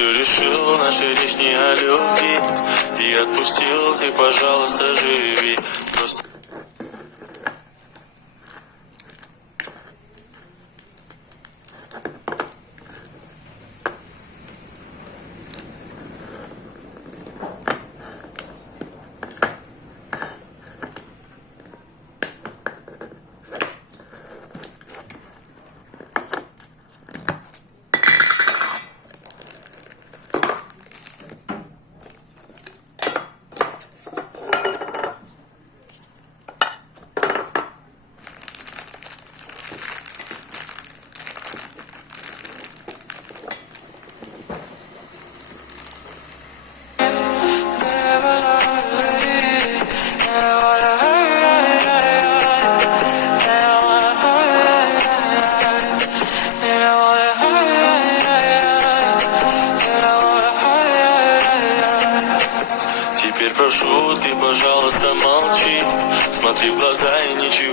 все решил, наши лишние любви, и отпустил, ты, пожалуйста, живи. Просто... Теперь прошу, ты, пожалуйста, молчи, смотри в глаза и ничего